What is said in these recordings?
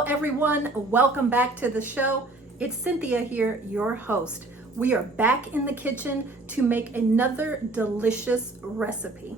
Hello everyone, welcome back to the show. It's Cynthia here, your host. We are back in the kitchen to make another delicious recipe.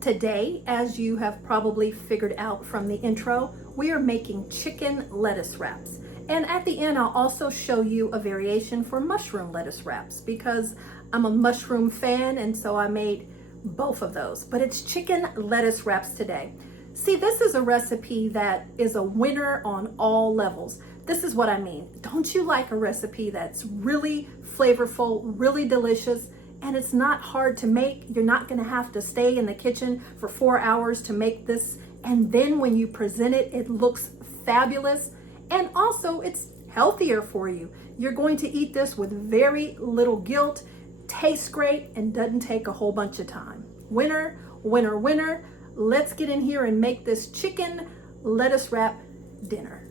Today, as you have probably figured out from the intro, we are making chicken lettuce wraps. And at the end, I'll also show you a variation for mushroom lettuce wraps because I'm a mushroom fan, and so I made both of those. But it's chicken lettuce wraps today. See, this is a recipe that is a winner on all levels. This is what I mean. Don't you like a recipe that's really flavorful, really delicious, and it's not hard to make? You're not gonna have to stay in the kitchen for 4 hours to make this, and then when you present it, it looks fabulous, and also it's healthier for you. You're going to eat this with very little guilt, tastes great, and doesn't take a whole bunch of time. Winner, winner, winner. Let's get in here and make this chicken lettuce wrap dinner.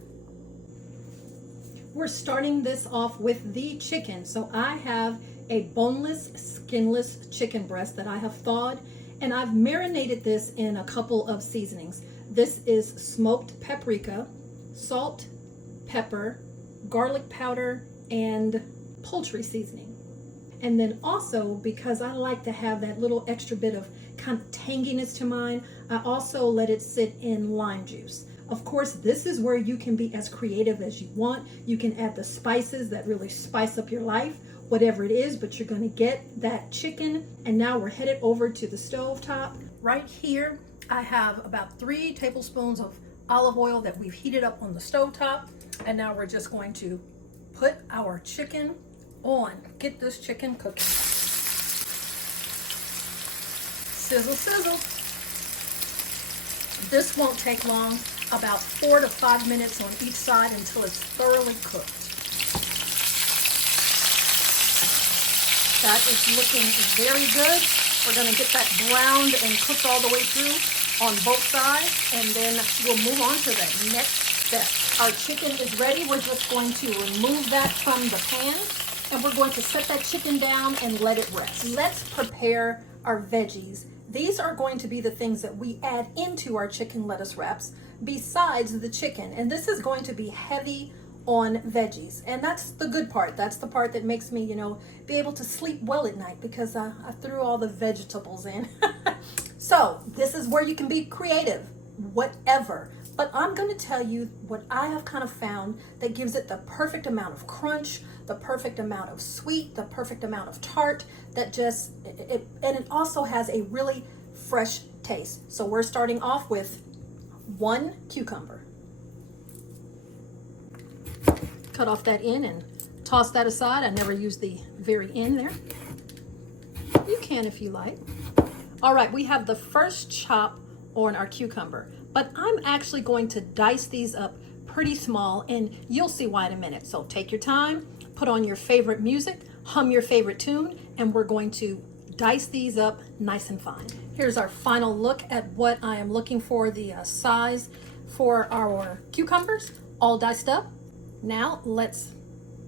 We're starting this off with the chicken. So I have a boneless, skinless chicken breast that I have thawed, and I've marinated this in a couple of seasonings. This is smoked paprika, salt, pepper, garlic powder, and poultry seasoning. And then also, because I like to have that little extra bit of kind of tanginess to mine, I also let it sit in lime juice. Of course, this is where you can be as creative as you want. You can add the spices that really spice up your life, whatever it is, but you're gonna get that chicken. And now we're headed over to the stove top. Right here, I have about 3 tablespoons of olive oil that we've heated up on the stove top. And now we're just going to put our chicken on. Get this chicken cooking. Sizzle, sizzle. This won't take long, about 4 to 5 minutes on each side until it's thoroughly cooked. That is looking very good. We're gonna get that browned and cooked all the way through on both sides, and then we'll move on to the next step. Our chicken is ready. We're just going to remove that from the pan, and we're going to set that chicken down and let it rest. Let's prepare our veggies. These are going to be the things that we add into our chicken lettuce wraps besides the chicken. And this is going to be heavy on veggies. And that's the good part. That's the part that makes me, be able to sleep well at night because I threw all the vegetables in. So this is where you can be creative, whatever. But I'm going to tell you what I have kind of found that gives it the perfect amount of crunch, the perfect amount of sweet, the perfect amount of tart, that and it also has a really fresh taste. So we're starting off with 1 cucumber. Cut off that end and toss that aside. I never use the very end there. You can if you like. All right, we have the first chop on our cucumber, but I'm actually going to dice these up pretty small, and you'll see why in a minute. So take your time, put on your favorite music, hum your favorite tune, and we're going to dice these up nice and fine. Here's our final look at what I am looking for, the size for our cucumbers, all diced up. Now let's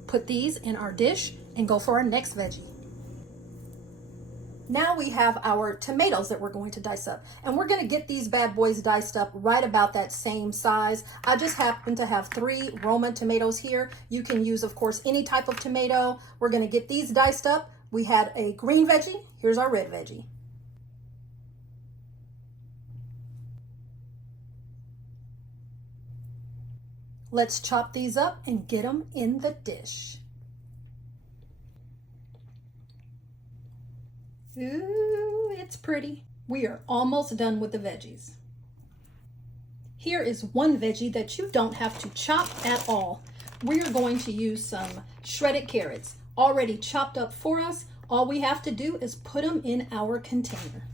put these in our dish and go for our next veggie. Now we have our tomatoes that we're going to dice up, and we're going to get these bad boys diced up right about that same size. I just happen to have 3 Roma tomatoes here. You can use, of course, any type of tomato. We're going to get these diced up. We had a green veggie. Here's our red veggie. Let's chop these up and get them in the dish. Ooh, it's pretty. We are almost done with the veggies. Here is one veggie that you don't have to chop at all. We are going to use some shredded carrots, already chopped up for us. All we have to do is put them in our container.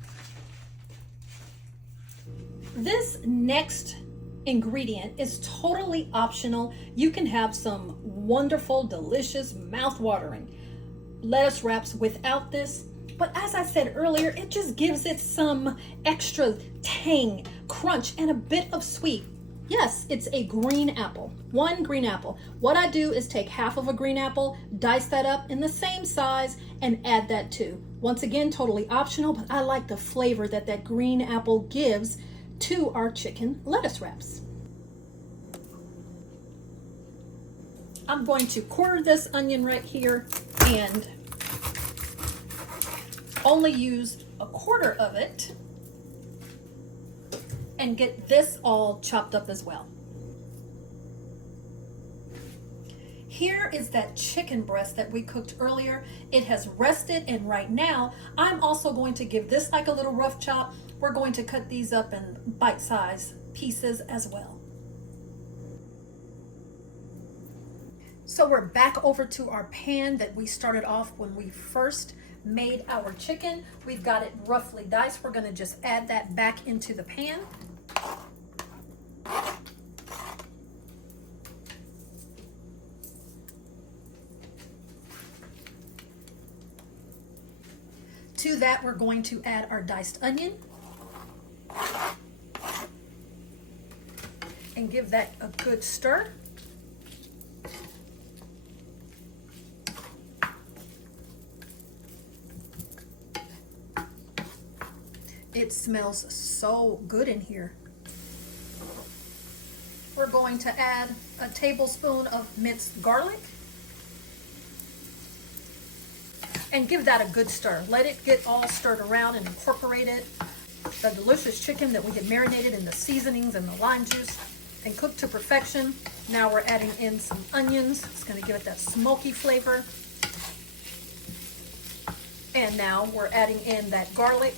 This next ingredient is totally optional. You can have some wonderful, delicious, mouth-watering lettuce wraps without this. But as I said earlier, it just gives it some extra tang, crunch, and a bit of sweet. Yes, it's a green apple, 1 green apple. What I do is take half of a green apple, dice that up in the same size, and add that too. Once again, totally optional, but I like the flavor that that green apple gives to our chicken lettuce wraps. I'm going to quarter this onion right here and only use a quarter of it and get this all chopped up as well. Here is that chicken breast that we cooked earlier. It has rested, and right now I'm also going to give this like a little rough chop. We're going to cut these up in bite-sized pieces as well. So we're back over to our pan that we started off when we first made our chicken. We've got it roughly diced. We're going to just add that back into the pan. To that, we're going to add our diced onion and give that a good stir. It smells so good in here. We're going to add a tablespoon of minced garlic and give that a good stir. Let it get all stirred around and incorporated. The delicious chicken that we had marinated in the seasonings and the lime juice and cooked to perfection. Now we're adding in some onions. It's going to give it that smoky flavor. And now we're adding in that garlic.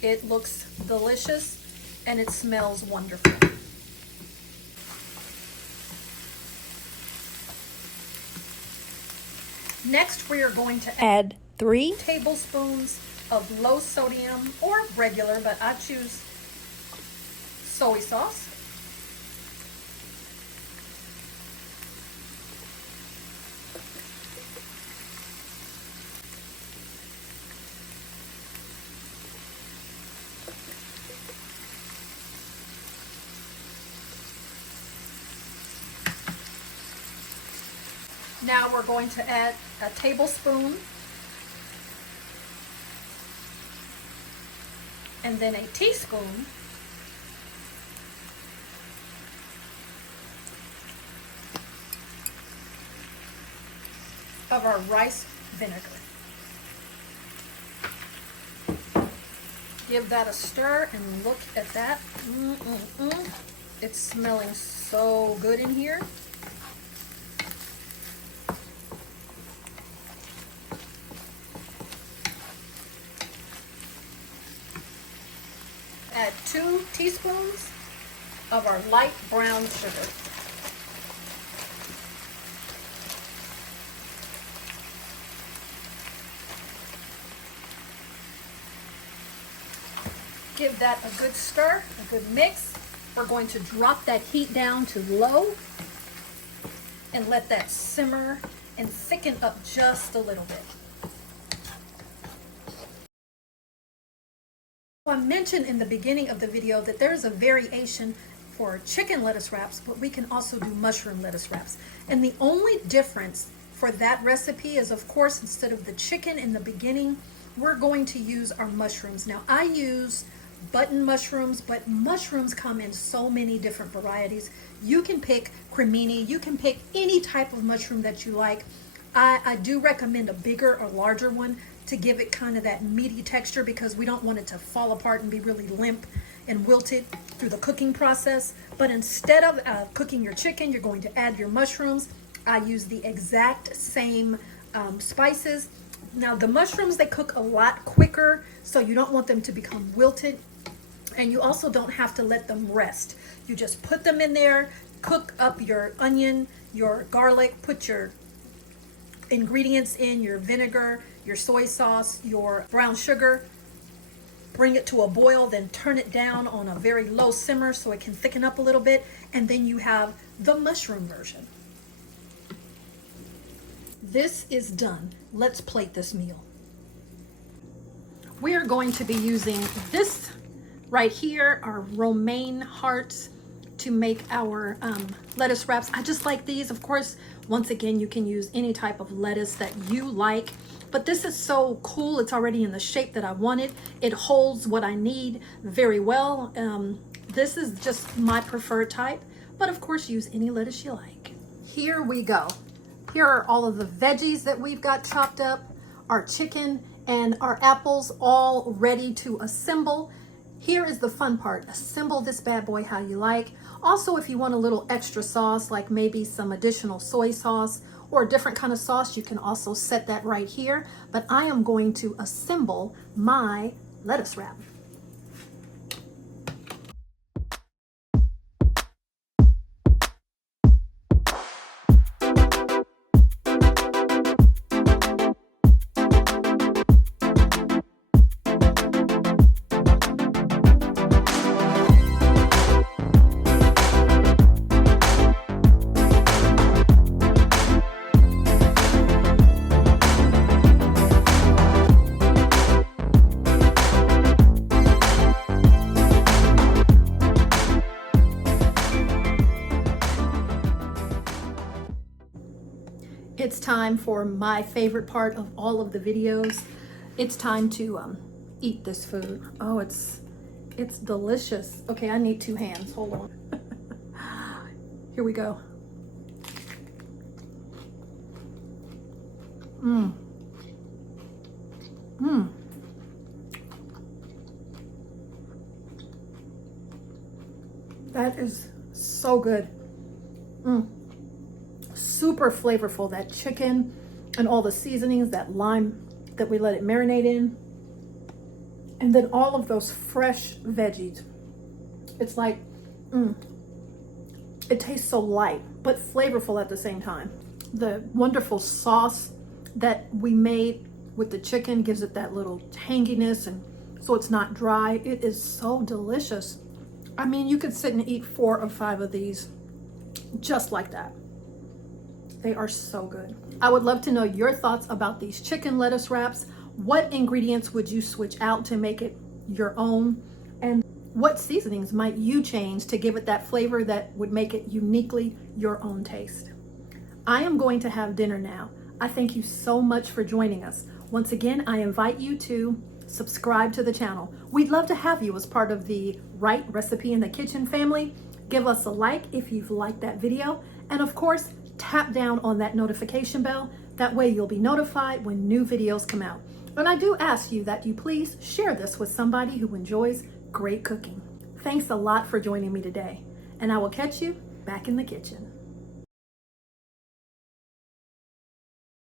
It looks delicious and it smells wonderful. Next, we are going to add 3 tablespoons of low sodium or regular, but I choose soy sauce. Now we're going to add a tablespoon and then a teaspoon of our rice vinegar. Give that a stir and look at that. It's smelling so good in here. Add 2 teaspoons of our light brown sugar. Give that a good stir, a good mix. We're going to drop that heat down to low and let that simmer and thicken up just a little bit. I mentioned in the beginning of the video that there is a variation for chicken lettuce wraps, but we can also do mushroom lettuce wraps. And the only difference for that recipe is, of course, instead of the chicken in the beginning, we're going to use our mushrooms. Now, I use button mushrooms, but mushrooms come in so many different varieties. You can pick cremini, you can pick any type of mushroom that you like. I do recommend a bigger or larger one to give it kind of that meaty texture, because we don't want it to fall apart and be really limp and wilted through the cooking process. But instead of cooking your chicken, you're going to add your mushrooms. I use the exact same spices. Now the mushrooms, they cook a lot quicker, so you don't want them to become wilted, and you also don't have to let them rest. You just put them in there, cook up your onion, your garlic, put your ingredients in, your vinegar, your soy sauce, your brown sugar, bring it to a boil, then turn it down on a very low simmer so it can thicken up a little bit, and then you have the mushroom version. This is done. Let's plate this meal. We are going to be using this right here, our romaine hearts, to make our lettuce wraps. I just like these. Of course, once again, you can use any type of lettuce that you like, but this is so cool. It's already in the shape that I wanted. It holds what I need very well. This is just my preferred type, but of course use any lettuce you like. Here we go. Here are all of the veggies that we've got chopped up, our chicken and our apples all ready to assemble. Here is the fun part. Assemble this bad boy how you like. Also, if you want a little extra sauce, like maybe some additional soy sauce or a different kind of sauce, you can also set that right here. But I am going to assemble my lettuce wrap. It's time for my favorite part of all of the videos. It's time to eat this food. Oh, it's delicious. Okay, I need 2 hands. Hold on. Here we go. Mmm. Mmm. That is so good. Mmm. Super flavorful, that chicken and all the seasonings, that lime that we let it marinate in, and then all of those fresh veggies. It's like, it tastes so light but flavorful at the same time. The wonderful sauce that we made with the chicken gives it that little tanginess, and so it's not dry. It is so delicious. I mean, you could sit and eat 4 or 5 of these just like that. They are so good. I would love to know your thoughts about these chicken lettuce wraps. What ingredients would you switch out to make it your own? And what seasonings might you change to give it that flavor that would make it uniquely your own taste? I am going to have dinner now. I thank you so much for joining us. Once again, I invite you to subscribe to the channel. We'd love to have you as part of the Right Recipe in the Kitchen family. Give us a like if you've liked that video. And of course, tap down on that notification bell. That way you'll be notified when new videos come out. And I do ask you that you please share this with somebody who enjoys great cooking. Thanks a lot for joining me today, and I will catch you back in the kitchen.